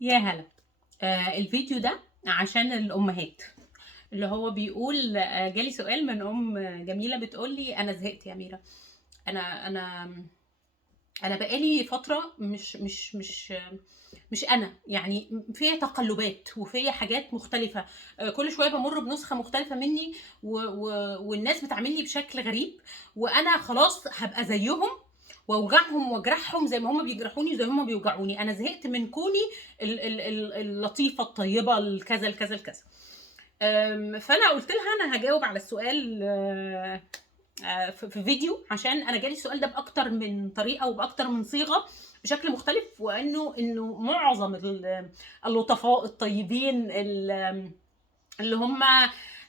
يا هلا. الفيديو ده عشان الأمهات، اللي هو بيقول جالي سؤال من أم جميلة بتقول لي: أنا زهقت يا أميرة. أنا أنا بقالي فترة مش أنا يعني فيا تقلبات وفيا حاجات مختلفة. كل شوية بمر بنسخة مختلفة مني والناس بتعاملني بشكل غريب، وأنا خلاص هبقى زيهم واوجعهم واجرحهم زي ما هم بيجرحوني زي ما هم بيوجعوني. انا زهقت من كوني اللطيفه الطيبه الكذا الكذا الكذا. فانا قلت لها انا هجاوب على السؤال في فيديو، عشان انا جالي السؤال ده باكتر من طريقه وباكتر من صيغه بشكل مختلف، وانه معظم اللطفاء الطيبين اللي هم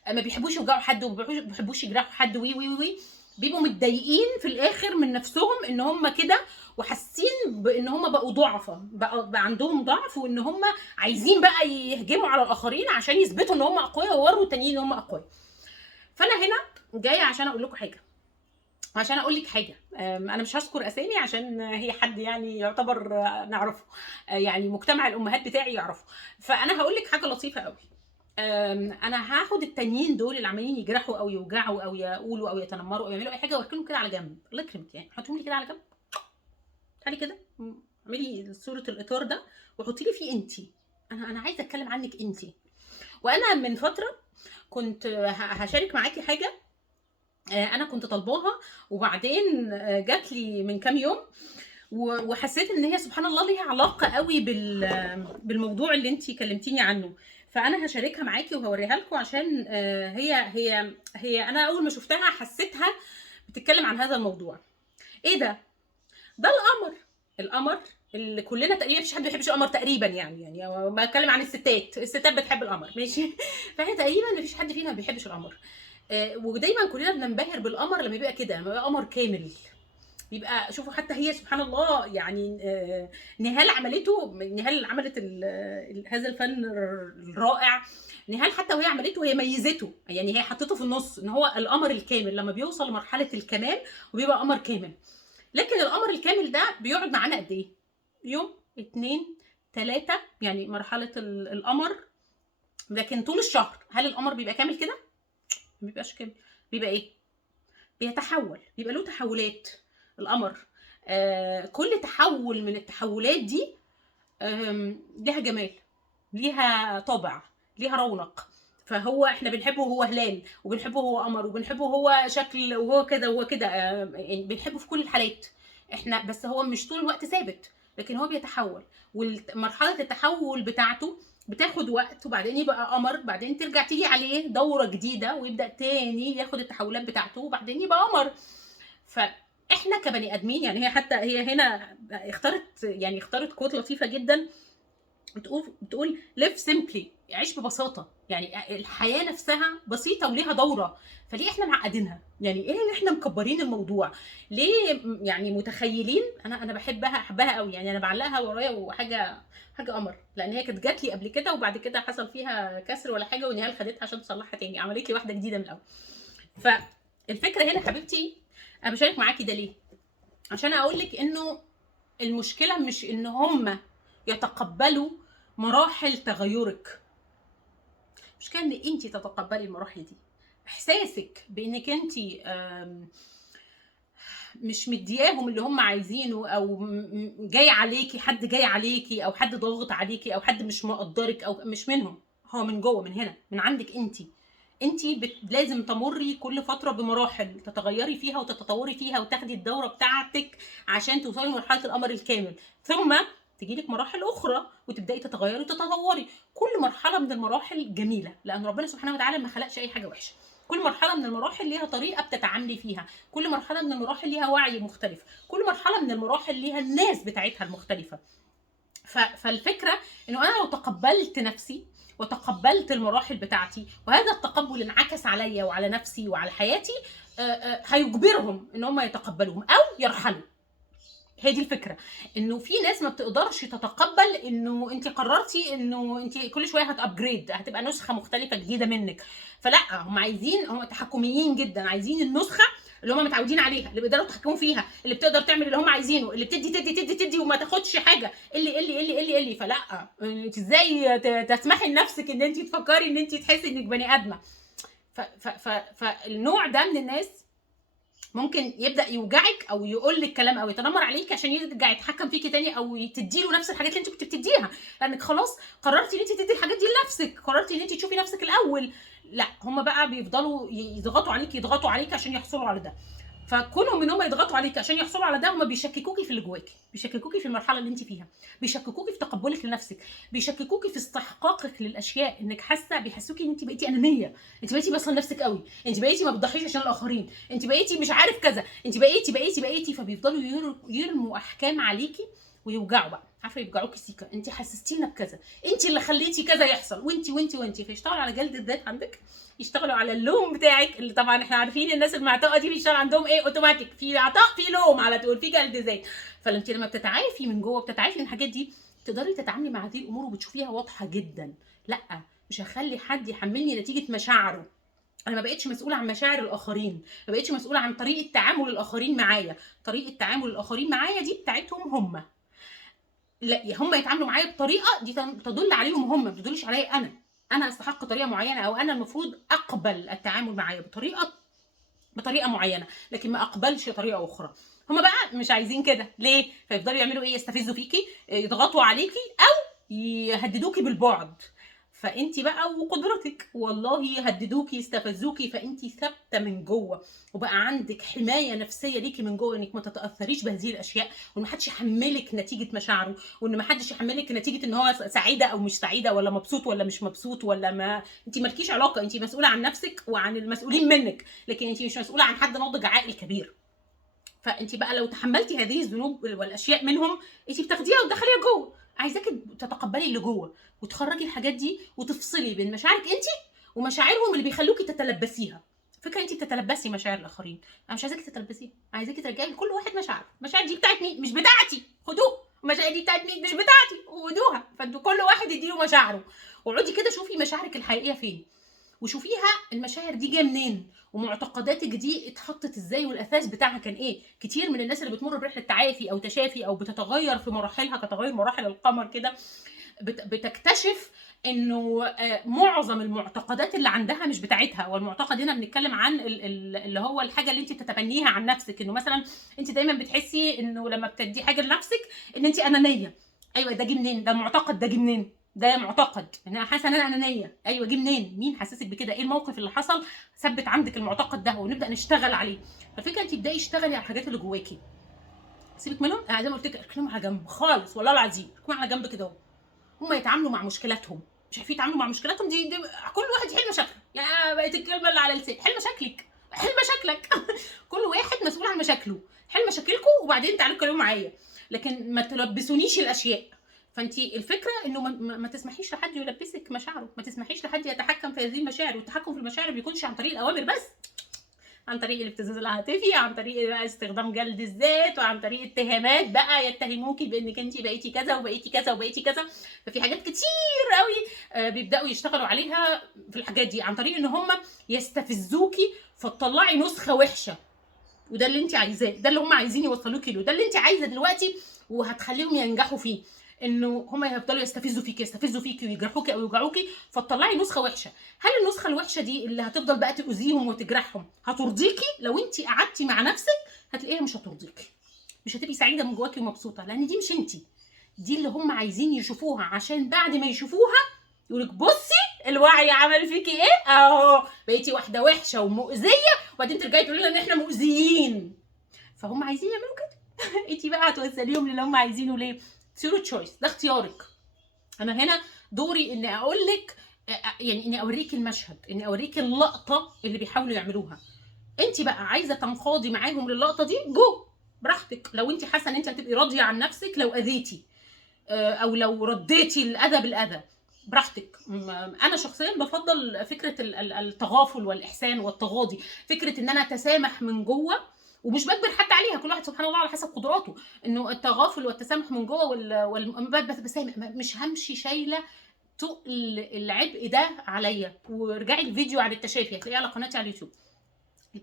ما بيحبوش يوجعوا حد وما بيحبوش يجرحوا حد وي وي وي بيبقوا متضايقين في الاخر من نفسهم ان هم كده، وحاسين بان هم بقوا ضعفة، بقى عندهم ضعف، وان هم عايزين بقى يهجموا على الاخرين عشان يثبتوا ان هم اقوياء ويوروا التانيين ان هم اقوياء. فانا هنا جايه عشان اقول لكم حاجه، عشان اقول لك حاجه. انا مش هذكر اسامي عشان هي حد يعني يعتبر نعرفه، يعني مجتمع الامهات بتاعي يعرفه. فانا هقول لك حاجه لطيفه قوي. انا هاخد التانيين دول اللي عمالين يجرحوا او يوجعوا او يقولوا او يتنمروا او يعملوا اي حاجه، واركنهم كده على جنب. الله يكرمك، يعني حطيهم لي كده على جنب. تعالي كده، اعملي صوره الاطار ده وحطي لي فيه انتي. انا عايزه اتكلم عنك انتي. وانا من فتره كنت هشارك معاكي حاجه انا كنت طالباها، وبعدين جات لي من كام يوم وحسيت ان هي سبحان الله ليها علاقه قوي بالموضوع اللي انت كلمتيني عنه. فانا هشاركها معاكي وهوريها لكم، عشان هي انا اول ما شفتها حسيتها بتتكلم عن هذا الموضوع. ايه ده؟ ده القمر اللي كلنا تقريبا، مفيش حد ما بيحبش القمر تقريبا، يعني بتكلم عن الستات بتحب القمر ماشي. فاحنا تقريبا مفيش حد فينا ما بيحبش القمر. ودايما كلنا بننبهر بالقمر لما بيبقى كده، لما بيبقى قمر كامل. بيبقى شوفوا حتى هي سبحان الله، يعني نهال نهال عملت هذا الفن الرائع. نهال حتى وهي عملته هي ميزته، يعني هي حطته في النص ان هو القمر الكامل لما بيوصل لمرحله الكمال وبيبقى قمر كامل. لكن القمر الكامل ده بيقعد معانا قد ايه؟ يوم، اتنين، تلاتة، يعني مرحله القمر. لكن طول الشهر هل القمر بيبقى كامل كده؟ ما بيبقاش كامل. بيبقى ايه؟ بيتحول، بيبقى له تحولات القمر. كل تحول من التحولات دي ليها جمال، ليها طابع، ليها رونق. فهو احنا بنحبه هو هلال، وبنحبه هو قمر، وبنحبه هو شكل، وهو كده وهو كده، يعني بنحبه في كل الحالات. احنا بس هو مش طول الوقت ثابت، لكن هو بيتحول. ومرحله التحول بتاعته بتاخد وقت، وبعدين يبقى قمر، بعدين ترجع تيجي عليه دوره جديده ويبدا تاني ياخد التحولات بتاعته، وبعدين يبقى قمر. فاحنا كبني ادمين، يعني هي حتى هي هنا اختارت كوت لطيفه جدا. بتقول live simply، عيش ببساطه. يعني الحياه نفسها بسيطه وليها دوره، فليه احنا معقدينها؟ يعني ايه اللي احنا مكبرين الموضوع؟ ليه يعني متخيلين؟ انا احبها قوي، يعني انا بعلقها ورايا، وحاجه حاجه قمر، لان هي كانت جات لي قبل كده وبعد كده حصل فيها كسر ولا حاجه، ونهال خدتها عشان تصلحها تاني، عملت لي واحده جديده من الاول. فالفكره هنا حبيبتي، انا بشارك معاكي ده ليه؟ عشان اقول لك انه المشكله مش ان هم يتقبلوا مراحل تغيرك، المشكله ان انت تتقبلي المراحل دي. احساسك بانك انت مش مدياهم اللي هم عايزينه، او جاي عليكي حد، جاي عليكي، او حد ضاغط عليكي، او حد مش مقدرك، او مش منهم، هو من جوه، من هنا، من عندك انت. لازم تمري كل فتره بمراحل تتغيري فيها وتتطوري فيها وتاخدي الدوره بتاعتك عشان توصلي لمرحله القمر الكامل. ثم تجيلك مراحل اخرى وتبداي تتغيري وتتطوري. كل مرحله من المراحل جميله، لان ربنا سبحانه وتعالى ما خلقش اي حاجه وحشه. كل مرحله من المراحل ليها طريقه بتتعاملي فيها، كل مرحله من المراحل ليها وعي مختلف، كل مرحله من المراحل ليها الناس بتاعتها المختلفه. فالفكره انه انا لو تقبلت نفسي وتقبلت المراحل بتاعتي، وهذا التقبل انعكس عليا وعلى نفسي وعلى حياتي، هيجبرهم ان هم يتقبلوهم او يرحلوا. هي دي الفكره، انه في ناس ما بتقدرش تتقبل انه انت قررتي انه انت كل شويه هتابجريد، هتبقى نسخه مختلفه جديده منك. فلا، هم تحكميين جدا، عايزين النسخه اللي هم متعودين عليها، اللي بيقدروا يتحكموا فيها، اللي بتقدر تعمل اللي هم عايزينه، اللي بتدي تدي تدي تدي وما تاخدش حاجه، اللي فلا، انت ازاي تسمحي لنفسك ان انت تفكري ان انت تحسي انك بني ادمه؟ فالنوع ده من الناس ممكن يبدا يوجعك او يقول لك كلام او يتنمر عليك عشان يرجع يتحكم فيكي تاني، او تديله نفس الحاجات اللي انت كنت بتديها، لانك خلاص قررتي ان انت تدي الحاجات دي لنفسك، قررتي ان انت تشوفي نفسك الاول. لا، هم بقى بيفضلوا يضغطوا عليك عشان يحصلوا على ده. فكونهم ان هم يضغطوا عليك عشان يحصلوا على ده، هم بيشككوكي في اللي جواكي، بيشككوكي في المرحله اللي انت فيها، بيشككوكي في تقبلك لنفسك، بيشككوكي في استحقاقك للاشياء، انك حاسه، بيحسوكي ان انت بقيتي انانيه، انت بقيتي باصه لنفسك قوي، انت بقيتي ما بتضحيش عشان الاخرين، انت بقيتي مش عارف كذا، انت بقيتي. فبيفضلوا يرموا احكام عليكي ويوجعوا بقى، عارفه، يوجعوكي سيكا، انت حسستينا بكذا، انت اللي خليتي كذا يحصل، وانت فيشتغلوا على جلد الذات عندك، يشتغلوا على اللوم بتاعك، اللي طبعا احنا عارفين الناس المعتقه دي بيشتغل عندهم ايه اوتوماتيك، في عطاء في لوم على طول، في جلد ذات. فانت لما بتتعافي من جوه، بتتعافي من الحاجات دي، تقدري تتعاملي مع هذه الامور وبتشوفيها واضحه جدا. لا، مش هخلي حد يحملني نتيجه مشاعره، انا ما بقتش مسؤوله عن مشاعر الاخرين، ما بقتش مسؤوله عن طريقه تعامل الاخرين معايا، طريقه تعامل الاخرين معايا دي بتاعتهم هم، لا هم يتعاملوا معايا بطريقه دي تدل عليهم هم، ما تدلش عليا انا استحق طريقه معينه، او انا المفروض اقبل التعامل معايا بطريقه معينه، لكن ما اقبلش طريقه اخرى. هم بقى مش عايزين كده، ليه؟ فيفضلوا يعملوا ايه؟ يستفزوا فيكي، يضغطوا عليكي، او يهددوكي بالبعد. فانت بقى وقدرتك، والله يهددوكي يستفزوكي، فانت ثابته من جوه، وبقى عندك حمايه نفسيه ليكي من جوه، انك ما تتاثريش بهذه الاشياء، وان ما حدش يحملك نتيجه مشاعره، وان ما حدش يحملك نتيجه ان هو سعيده او مش سعيده، ولا مبسوط ولا مش مبسوط، ولا ما انت مالكيش علاقه، انت مسؤوله عن نفسك وعن المسؤولين منك، لكن انت مش مسؤوله عن حد ناضج عاقل كبير. فانت بقى لو تحملتي هذه الذنوب والاشياء منهم، انت بتاخديها وتدخليها جوه، عايزاكي تتقبلي اللي جوه، وتخرجي الحاجات دي، وتفصلي بين مشاعرك انت ومشاعرهم اللي بيخلوكي تتلبسيها. فكره انت بتتلبسي مشاعر الاخرين، انا مش عايزاكي تتلبسيها، عايزاكي ترجعي لكل واحد مشاعر، المشاعر دي بتاعت مين؟ مش بتاعتي، خدوها. المشاعر دي بتاعت مين؟ مش بتاعتي، خدوها. فانتوا كل واحد يديله مشاعره، واقعدي كده شوفي مشاعرك الحقيقيه فين، وشوفيها المشاعر دي جايه منين، ومعتقداتك دي اتحطت ازاي، والاساس بتاعها كان ايه. كتير من الناس اللي بتمر برحله تعافي او تشافي او بتتغير في مراحلها كتغير مراحل القمر كده، بتكتشف انه معظم المعتقدات اللي عندها مش بتاعتها. والمعتقد هنا بنتكلم عن اللي هو الحاجه اللي انت بتتبنيها عن نفسك، انه مثلا انت دايما بتحسي انه لما بتدي حاجه لنفسك ان انت انانيه. ايوه، ده جه منين؟ ده معتقد، ده جه منين؟ ده معتقد ان انا حاسه ان انا انانيه. ايوه، جه منين؟ مين حسسك بكده؟ ايه الموقف اللي حصل ثبت عندك المعتقد ده؟ ونبدا نشتغل عليه. فالفكره انت تبداي تشتغلي على الحاجات اللي جواكي، سيبك منهم. انا زي ما قلت لك، اركنهم على جنب خالص، والله العظيم اركنهم على جنب كده. هم يتعاملوا مع مشكلاتهم، مش عارفين يتعاملوا مع مشكلاتهم دي كل واحد يحل مشاكله. يعني بقت الكلمه اللي على لساني، حل مشاكلك، حل مشاكلك. كل واحد مسؤول عن مشاكله، حل مشاكلكم وبعدين تعالوا اتكلموا معايا، لكن ما تلبسونيش الاشياء. فانت الفكره انه ما تسمحيش لحد يلبسك مشاعره، ما تسمحيش لحد يتحكم في هذه المشاعر. والتحكم في المشاعر ما بيكونش عن طريق الاوامر بس، عن طريق الابتزاز العاطفي، عن طريق بقى استخدام جلد الذات، وعن طريق اتهامات بقى يتهموكي بانك انت بقيتي كذا وبقيتي كذا وبقيتي كذا. ففي حاجات كتير قوي بيبداوا يشتغلوا عليها في الحاجات دي، عن طريق ان هم يستفزوكي فتطلعي نسخه وحشه. وده اللي انت عايزاه، ده اللي هم عايزين يوصلوكي له، ده اللي انت عايزه دلوقتي وهتخليهم ينجحوا فيه، انه هم يفضلوا يستفزوا فيكي ويجرحوكي او يوجعوكي فتطلعي نسخه وحشه. هل النسخه الوحشه دي اللي هتفضل بقى تؤذيهم وتجرحهم هترضيكي؟ لو انت قعدتي مع نفسك هتلاقيها مش هترضيكي، مش هتبقي سعيده من جواكي ومبسوطه، لان دي مش انت، دي اللي هم عايزين يشوفوها، عشان بعد ما يشوفوها يقولك بصي الوعي عمل فيكي ايه، اهو بقيتي واحده وحشه ومؤذيه، وبعدين ترجعي تقولي لنا ان احنا مؤذيين. فهم عايزين يعملوا كده. انت بقى هتوصليهم للي هم عايزينه ليه؟ زيرو تشويس، ده اختيارك. انا هنا دوري اني اقول لك، يعني اني اوريك المشهد، اني اوريك اللقطه اللي بيحاولوا يعملوها. انت بقى عايزه تنخاضي معاهم للقطه دي، جو براحتك. لو انت حاسه ان انت هتبقي راضيه عن نفسك لو اذيتي، او لو رديتي الاذى بالاذى، براحتك. انا شخصيا بفضل فكره التغافل والاحسان والتغاضي، فكره ان انا اتسامح من جوه ومش بجبر حد عليها، كل واحد سبحان الله على حسب قدراته. انه التغافل والتسامح من جوه بسامح، مش همشي شايله تقل العبء ده عليا. وارجعي الفيديو عن التشافي هتلاقيه على قناتي على اليوتيوب.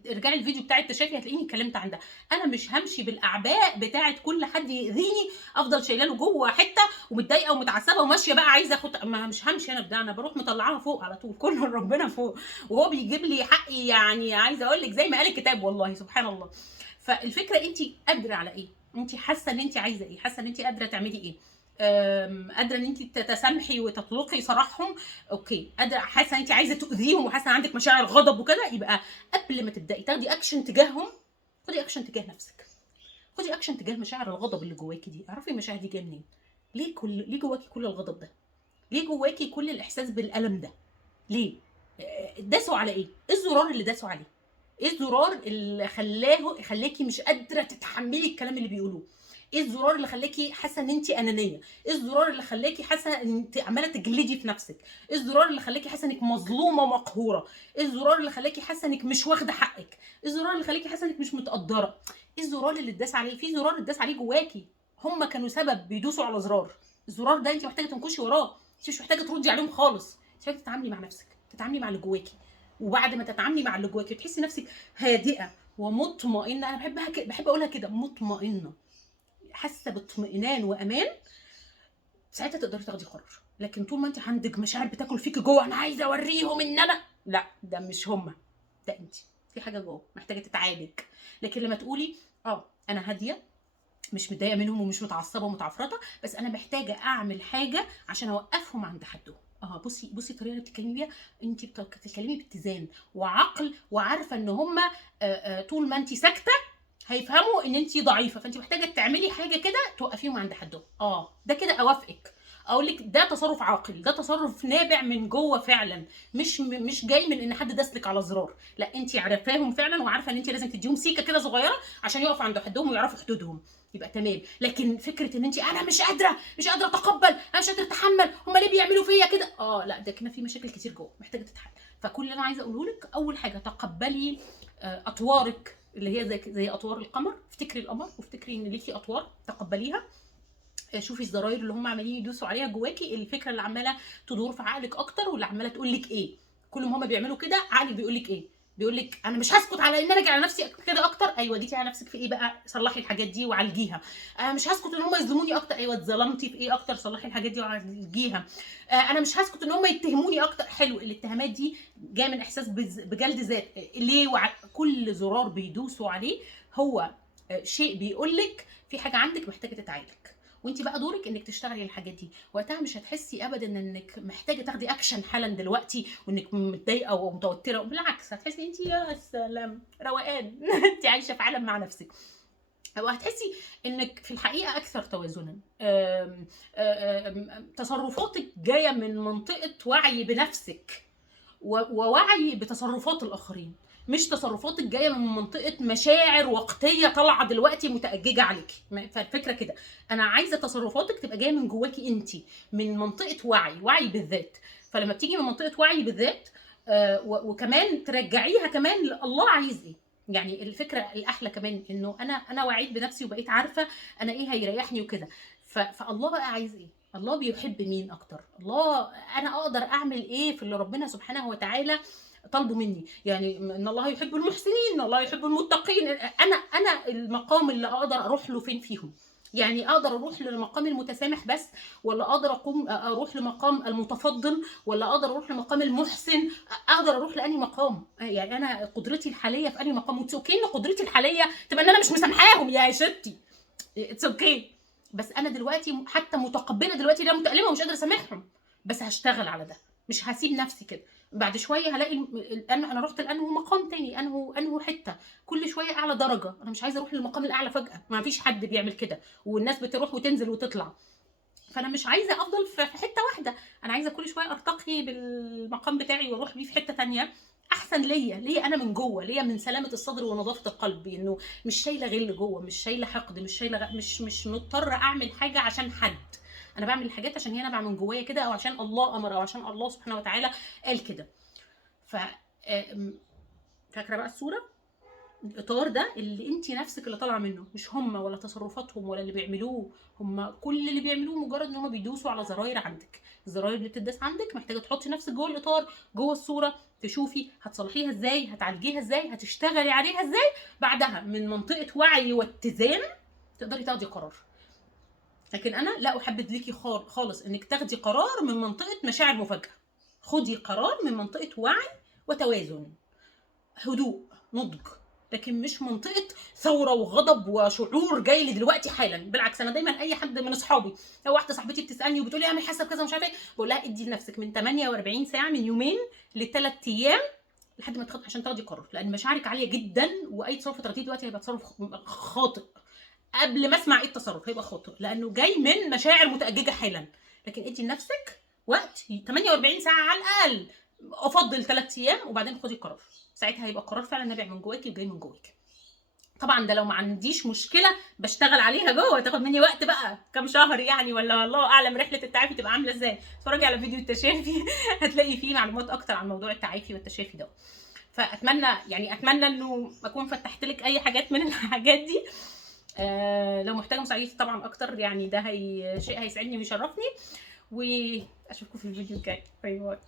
ارجعي الفيديو بتاع التشافي هتلاقيني اتكلمت عن ده. انا مش همشي بالاعباء بتاعه كل حد يأذيني افضل شايله له جوه حته ومتضايقه ومتعصبه وماشيه بقى عايزه اخد، ما مش همشي انا بده، انا بروح مطلعاها فوق على طول، كل ربنا فوق وهو بيجيب لي حقي. يعني عايزه اقول لك زي ما قال الكتاب والله سبحان الله. فالفكره انت قادره على ايه؟ انت حاسه ان انت عايزه ايه؟ حاسه ان انت قادره تعملي ايه؟ قادره ان انت تتسامحي وتطلقي سراحهم؟ اوكي. قادره، حاسه ان انت عايزه تؤذيهم وحاسه عندك مشاعر غضب وكده، يبقى قبل ما تبداي تاخدي اكشن تجاههم، خدي اكشن تجاه نفسك. خدي اكشن تجاه مشاعر الغضب اللي جواكي دي. اعرفي المشاعر دي جايه منين. ليه جواكي كل الغضب ده؟ ليه جواكي كل الاحساس بالالم ده؟ ليه؟ داسوا على ايه؟ ايه الزرار اللي داسوا عليه؟ ايه الزرار اللي خلاكي مش قادره تتحملي الكلام اللي بيقولوه؟ ايه الزرار اللي خلاكي حاسه ان انت انانيه؟ ايه الزرار اللي خلاكي حاسه ان انت عماله تجلدي في نفسك؟ ايه الزرار اللي خلاكي حاسه انك مظلومه ومقهوره؟ ايه الزرار اللي خلاكي حاسه انك مش واخده حقك؟ ايه الزرار اللي خلاكي حاسه انك مش متقدره؟ ايه الزرار اللي اتداس عليه؟ في زرار اتداس عليه جواكي، هم كانوا سبب بيدوسوا على زرار. الزرار ده انت محتاجه تنكشي وراه، انت مش محتاجه تردي عليهم خالص، انت محتاجه تتعاملي مع نفسك، تتعاملي مع اللي جواكي. وبعد ما تتعاملي مع اللي جواكي تحسي نفسك هادئه ومطمئنه. انا بحب اقولها كده، مطمئنه، حاسه باطمئنان وامان، ساعتها تقدري تاخدي قرار. لكن طول ما انت عندك مشاعر بتاكل فيكي جوه، انا عايزه اوريهم ان انا، لا ده مش هما، ده انت في حاجه جوه محتاجه تتعالج. لكن لما تقولي انا هاديه، مش متضايقه منهم ومش متعصبه ومتعفرطه، بس انا محتاجه اعمل حاجه عشان اوقفهم عند حدهم. بصي الطريقه اللي بتتكلمي بيها، انت بتتكلمي باتزان وعقل، وعارفه ان هم طول ما انت ساكته هيفهموا ان انت ضعيفه، فانت محتاجه تعملي حاجه كده توقفيهم عند حدهم. ده كده اوافقك، اقول لك ده تصرف عاقل، ده تصرف نابع من جوه فعلا، مش جاي من ان حد داسلك على زرار، لا انت عارفاهم فعلا وعارفه ان انت لازم تديهم سيكه كده صغيره عشان يقفوا عند حدهم ويعرفوا حدودهم، يبقى تمام. لكن فكره ان انت انا مش قادره اتقبل، انا مش قادره اتحمل، هم ليه بيعملوا فيا كده؟ لا ده كده في مشاكل كتير جوه محتاجه تتحل. فكل اللي انا عايزه اقوله لك، اول حاجه تقبلي اطوارك اللي هي زي اطوار القمر. افتكري القمر وافتكري ان ليكي اطوار، تقبليها. شوفي الزراير اللي هم عمالين يدوسوا عليها جواكي، الفكره اللي عماله تدور في عقلك اكتر واللي عماله تقول لك ايه. كل ما هم بيعملوا كده عقلك بيقول لك ايه؟ بيقول لك انا مش هسكت على ان انا اجي على نفسي كده اكتر. ايوه جيتي على نفسك في ايه بقى؟ صلحي الحاجات دي وعالجيها. مش هسكت ان هم يظلموني اكتر. ايوه اتظلمتي في ايه اكتر؟ صلحي الحاجات دي وعالجيها. انا مش هسكت ان هم يتهموني اكتر. حلو، الاتهامات دي جايه من احساس بجلد ذات. ليه؟ كل زرار بيدوسوا عليه هو شيء بيقول لك في حاجه عندك محتاجه تتعالج، وانت بقى دورك انك تشتغلي الحاجات دي. وقتها مش هتحسي ابدا انك محتاجه تاخدي اكشن حالا دلوقتي وانك متضايقه ومتوتره، بالعكس هتحسي انت يا سلام روقان انت عايشه في عالم مع نفسك. وهتحسي انك في الحقيقه اكثر توازنا. تصرفاتك جايه من منطقه وعي بنفسك ووعي بتصرفات الاخرين، مش تصرفاتك جايه من منطقه مشاعر وقتيه طالعه دلوقتي متأججه عليكي. فالفكره كده، انا عايزه تصرفاتك تبقى جايه من جواكي انت، من منطقه وعي بالذات. فلما بتيجي من منطقه وعي بالذات وكمان ترجعيها كمان الله عايز ايه. يعني الفكره الاحلى كمان انه انا وعيت بنفسي وبقيت عارفه انا ايه هيريحني وكده. فالله بقى عايز ايه؟ الله بيحب مين اكتر؟ الله انا اقدر اعمل ايه في اللي ربنا سبحانه وتعالى طالبه مني؟ يعني ان الله يحب المحسنين، الله يحب المتقين. انا المقام اللي اقدر اروح له فين فيهم؟ يعني اقدر اروح لمقام المتسامح بس، ولا اقدر اروح لمقام المتفضل، ولا اقدر اروح لمقام المحسن؟ اقدر اروح لاني مقام؟ يعني انا قدرتي الحاليه في اني مقام؟ اوكي ان قدرتي الحاليه تبقى ان انا مش مسامحاهم يا ستي، اتس اوكي. بس انا دلوقتي حتى متقبله دلوقتي ان انا متألمه ومش قادره اسامحهم، بس هشتغل على ده، مش هسيب نفسي كده. بعد شويه هلاقي انا رحت لانه مقام تاني، انه حته كل شويه اعلى درجه. انا مش عايزه اروح للمقام الاعلى فجاه، ما فيش حد بيعمل كده والناس بتروح وتنزل وتطلع. فانا مش عايزه افضل في حته واحده، انا عايزه كل شويه ارتقي بالمقام بتاعي واروح بيه في حته تانية احسن ليا انا من جوه، ليا من سلامه الصدر ونظافه القلب، انه مش شايله غل جوه، مش شايله حقد، مش شايله مش مضطره اعمل حاجه عشان حد. انا بعمل الحاجات عشان هي نابعه من جوايا كده، او عشان الله امر، او عشان الله سبحانه وتعالى قال كده. ف فاكره بقى الصوره الاطار ده اللي انت نفسك اللي طالعه منه، مش هم ولا تصرفاتهم ولا اللي بيعملوه. هم كل اللي بيعملوه مجرد ان هم بيدوسوا على زراير عندك. الزراير اللي بتداس عندك محتاجه تحطي نفسك جوه الاطار، جوه الصوره، تشوفي هتصلحيها ازاي، هتعالجيها ازاي، هتشتغلي عليها ازاي. بعدها من منطقه وعي واتزان تقدري تاخدي قرار. لكن انا لا احبذ ليكي خالص انك تاخدي قرار من منطقه مشاعر مفاجاه. خدي قرار من منطقه وعي وتوازن، هدوء، نضج. لكن مش منطقه ثوره وغضب وشعور جاي لي دلوقتي حالا. بالعكس، انا دايما اي حد من اصحابي، لو واحده صاحبتي بتسالني وبتقول لي اعمل حسب كذا مش عارفه ايه، بقول لها ادي لنفسك من 48 ساعه، من يومين ل3 ايام، لحد ما تاخد عشان تاخدي قرار. لان مشاعرك عاليه جدا، واي تصرف تاخديه دلوقتي هيبقى تصرف خاطئ. قبل ما اسمع ايه التصرف هيبقى خاطئ، لانه جاي من مشاعر متأججة حالا. لكن ادي لنفسك وقت 48 ساعه على الاقل، افضل 3 ايام، وبعدين خدي القرار. ساعتها هيبقى القرار فعلا نابع من جواكي وجاي من جواكي. طبعا ده لو ما عنديش مشكله بشتغل عليها جوه، تاخد مني وقت بقى كام شهر يعني، ولا الله اعلم رحله التعافي تبقى عامله ازاي. اتفرجي على فيديو التشافي هتلاقي فيه معلومات اكتر عن موضوع التعافي والتشافي ده. فاتمنى يعني اتمنى انه اكون فتحت لك اي حاجات من الحاجات دي. لو محتاجه مساعدتي طبعا اكتر يعني، ده شيء هيسعدني ويشرفني. واشوفكم في الفيديو الجاي. باي باي.